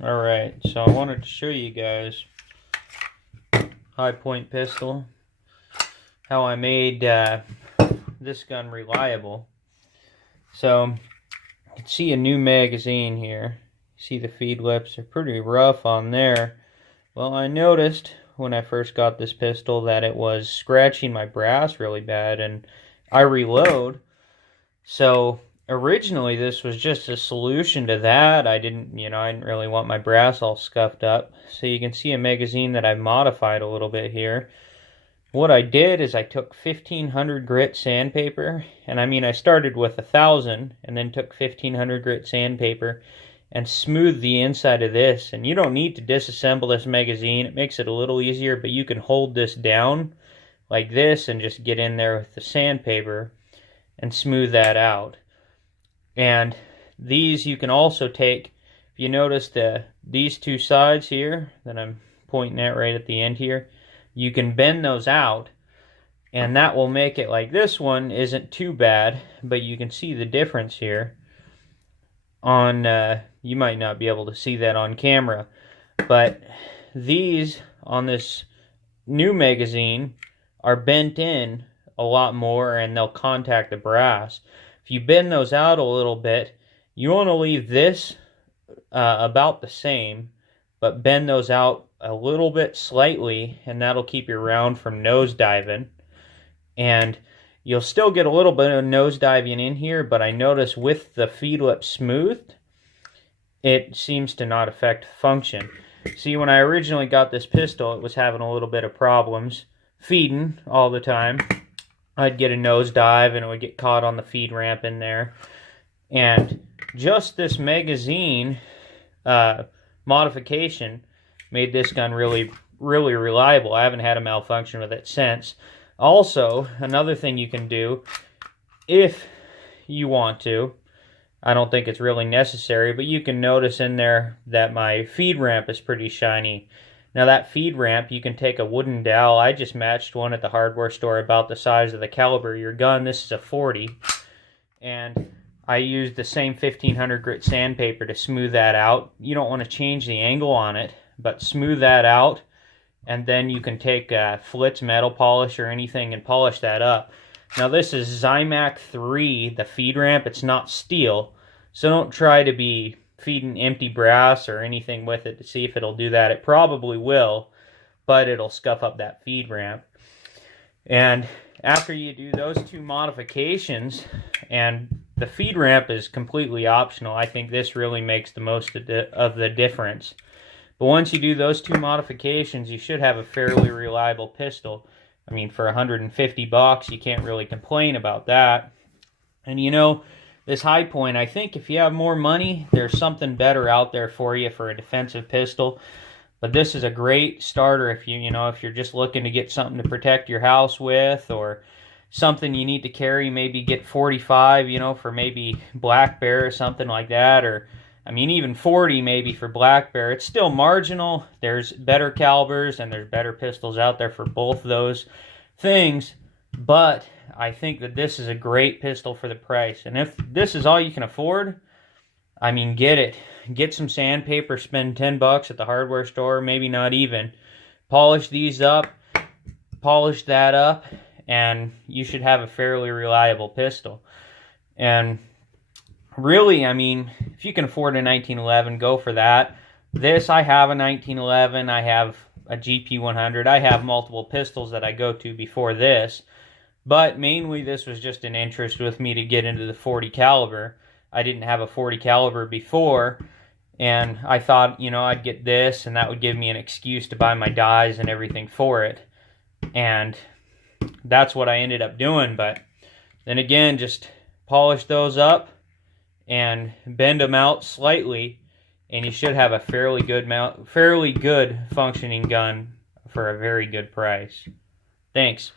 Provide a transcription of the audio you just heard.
Alright, so I wanted to show you guys high point pistol, how I made this gun reliable. So you can see a new magazine here. See the feed lips are pretty rough on there. Well, I noticed when I first got this pistol that it was scratching my brass really bad, and I reload. So originally this was just a solution to that. I didn't really want my brass all scuffed up. So you can see a magazine that I've modified a little bit here. What I did is I took 1500 grit sandpaper, and I started with 1000 and then took 1500 grit sandpaper and smoothed the inside of this. And you don't need to disassemble this magazine. It makes it a little easier, but you can hold this down like this and just get in there with the sandpaper and smooth that out. And these you can also take, if you notice these two sides here that I'm pointing at right at the end here, you can bend those out, and that will make it like this one isn't too bad, but you can see the difference here on, you might not be able to see that on camera, but these on this new magazine are bent in a lot more and they'll contact the brass. If you bend those out a little bit, you want to leave this about the same, but bend those out a little bit slightly, and that'll keep your round from nosediving. And you'll still get a little bit of nosediving in here, but I notice with the feed lip smoothed, it seems to not affect function. See, when I originally got this pistol, it was having a little bit of problems feeding all the time. I'd get a nosedive and it would get caught on the feed ramp in there. And just this magazine modification made this gun really reliable. I haven't had a malfunction with it since. Also, another thing you can do, if you want to, I don't think it's really necessary, but you can notice in there that my feed ramp is pretty shiny. Now that feed ramp, you can take a wooden dowel. I just matched one at the hardware store about the size of the caliber of your gun. This is a 40. And I used the same 1500 grit sandpaper to smooth that out. You don't want to change the angle on it, but smooth that out. And then you can take Flitz metal polish or anything and polish that up. Now this is Zymac 3, the feed ramp. It's not steel. So don't try to be feeding empty brass or anything with it to see if it'll do that. It probably will, but it'll scuff up that feed ramp. And after you do those two modifications, and the feed ramp is completely optional, I think this really makes the most of the difference. But once you do those two modifications, you should have a fairly reliable pistol. I mean, for $150, you can't really complain about that. And you know, this high point, I think if you have more money, there's something better out there for you for a defensive pistol. But this is a great starter if if you're just looking to get something to protect your house with, or something you need to carry. Maybe get 45, for maybe black bear or something like that, or even 40 maybe for black bear. It's still marginal. There's better calibers and there's better pistols out there for both those things, but I think that this is a great pistol for the price. And if this is all you can afford, get it. Get some sandpaper, spend $10 at the hardware store, maybe not even. Polish these up, polish that up, and you should have a fairly reliable pistol. And really, if you can afford a 1911, go for that. This, I have a 1911, I have a GP100, I have multiple pistols that I go to before this. But mainly this was just an interest with me to get into the 40 caliber. I didn't have a 40 caliber before, and I thought, I'd get this, and that would give me an excuse to buy my dies and everything for it. And that's what I ended up doing. But then again, just polish those up and bend them out slightly, and you should have a fairly good functioning gun for a very good price. Thanks.